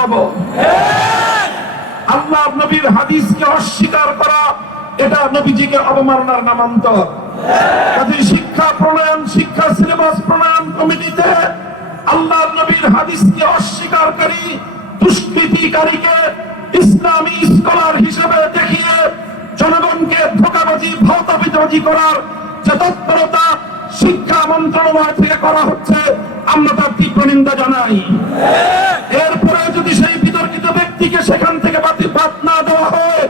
হব। আল্লাহ নবীর হাদিসকে অস্বীকার করা এটা নবীজিকে অবমাননার নামান্তর। কাজে শিক্ষা প্রণয়ন, শিক্ষা সিলেবাস প্রণয়ন কমিটিতে আল্লাহ নবীর হাদিসকে অস্বীকারী দুষ্কৃতিকারীকে ইসলামী স্কলার হিসেবে দেখিয়ে জনগণকে ধোঁকাবাজি, ভাওতাবাজি করার যে তৎপরতা শিক্ষা মন্ত্রণালয় থেকে করা হচ্ছে, আমরা তার তীব্র নিন্দা জানাই। এরপরে যদি সেই বিতর্কিত ব্যক্তিকে সেখান থেকে বাদ না দেওয়া হয়,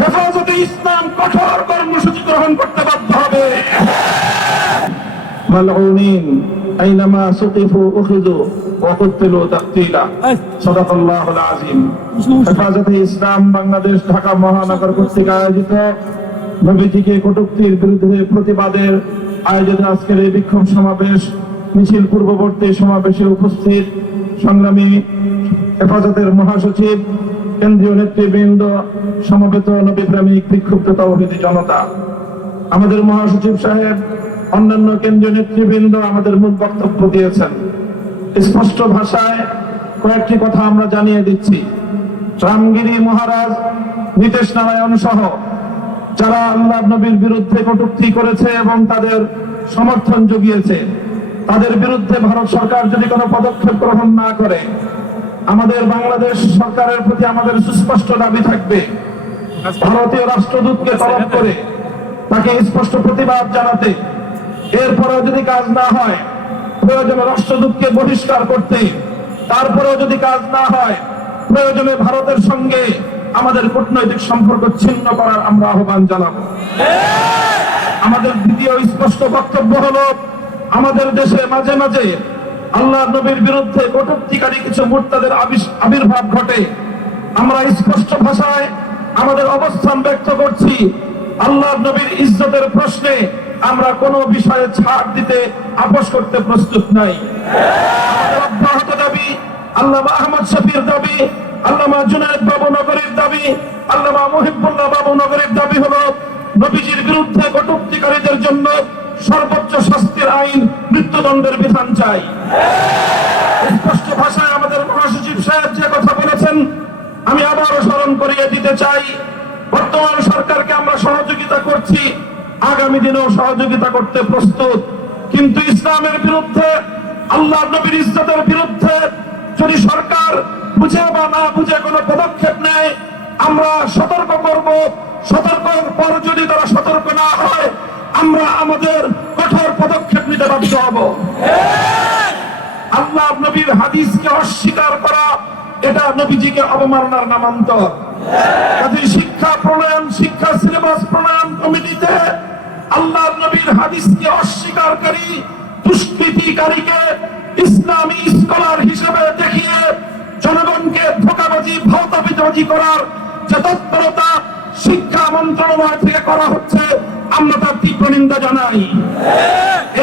হেফাজতে ইসলাম কঠোর কর্মসূচি গ্রহণ করতে বাধ্য হবে। মালউনিন আইনামা সুকিফু উখিযু ওয়া কুতিলু তাকতীলা। সাদাকাল্লাহুল আযীম। হেফাজতে ইসলাম বাংলাদেশ ঢাকা মহানগর কর্তৃক আয়োজিত নবীজিকে কটূক্তির বিরুদ্ধে প্রতিবাদের আয়োজিত আজকের এই বিক্ষোভ সমাবেশ মিছিল পূর্ববর্তী সমাবেশে উপস্থিত সংগ্রামী হেফাজতের মহাসচিব, কেন্দ্রীয় নেতৃবৃন্দ, সমবেত নবীপ্রেমিক বিক্ষুব্ধ তাওহীদি জনতা, আমাদের মহাসচিব সাহেব, অন্যান্য কেন্দ্রীয় নেতৃবৃন্দ আমাদের মূল বক্তব্য দিয়েছেন। স্পষ্ট ভাষায় কয়েকটি কথা আমরা জানিয়ে দিচ্ছি। রামগিরি মহারাজ, নীতিশ নারায়ণ সহ যারা আল্লাহ নবীর বিরুদ্ধে কটূক্তি করেছে এবং তাদের সমর্থন জুগিয়েছে, তাদের বিরুদ্ধে ভারত সরকার যদি কোনো পদক্ষেপ গ্রহণ না করে, আমাদের বাংলাদেশ সরকারের প্রতি আমাদের সুস্পষ্ট দাবি থাকবে ভারতীয় রাষ্ট্রদূতকে তলব করে তাকে স্পষ্ট প্রতিবাদ জানাতে, এরপরেও যদি কাজ না হয় প্রয়োজনে রাষ্ট্রদূতকে বহিষ্কার করতে, তারপরেও যদি কাজ না হয় প্রয়োজনে ভারতের সঙ্গে আমাদের কূটনৈতিক সম্পর্ক ছিন্ন করার আমরা আহ্বান জানাবো। আমাদের দ্বিতীয় স্পষ্ট বক্তব্য হলো, আমাদের দেশে মাঝে মাঝে আল্লাহ নবীর বিরুদ্ধে কটূক্তিকারী কিছু মুরতাদের আবির্ভাব ঘটে। আমরা স্পষ্ট ভাষায় আমাদের অবস্থান ব্যক্ত করছি, আল্লাহ নবীর ইজ্জতের প্রশ্নে আমরা কোনো বিষয়ে ছাড় দিতে আপোষ করতে প্রস্তুত নাই। আমাদের অব্যাহত দাবি, আল্লামা আহমদ শফির দাবি, আল্লামা জুনায়েদ বাবু নগরীর দাবি, আল্লামা মুহিবুল্লাহ বাবু নগরীর দাবি হলো নবীজির বিরুদ্ধে কটূক্তিকারীদের জন্য সর্বোচ্চ শাস্তির আইন, মৃত্যুদণ্ডের বিধান চাই। স্পষ্ট ভাষায় আমাদের মহাসচিব সাহেব যে কথা বলেছেন আমি আবারও স্মরণ করিয়ে দিতে চাই। বর্তমান সরকারকে আমরা সহযোগিতা করছি, আগামী দিনেও সহযোগিতা করতে প্রস্তুত, কিন্তু ইসলামের বিরুদ্ধে, আল্লাহ নবীর ইজ্জতের বিরুদ্ধে যদি সরকার বুঝে বা না বুঝে কোনো পদক্ষেপ নেয়, আমরা সতর্ক করব। সতর্কের পর যদি তারা সতর্ক না হয়, আমরা আমাদের কঠোর পদক্ষেপ নিতে বাধ্য হব। আল্লাহ নবীর হাদিসকে অস্বীকার করা এটা নবীজিকে অবমাননার নামান্তর। কাজে শিক্ষা প্রণয়ন, শিক্ষা সিলেবাস প্রণয়ন কমিটিতে আল্লাহ নবীর হাদিসকে অস্বীকারী দুষ্কৃতিকারীকে ইসলামী স্কলার হিসেবে দেখিয়ে জনগণকে ধোঁকাবাজি, ভাওতাবাজি করার যে তৎপরতা শিক্ষা মন্ত্রণালয় থেকে করা হচ্ছে, আমরা তার তীব্র নিন্দা জানাই।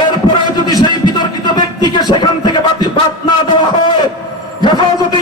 এরপরে যদি সেই বিতর্কিত ব্যক্তিকে সেখান থেকে বাদ না দেওয়া হয়, হেফাজতে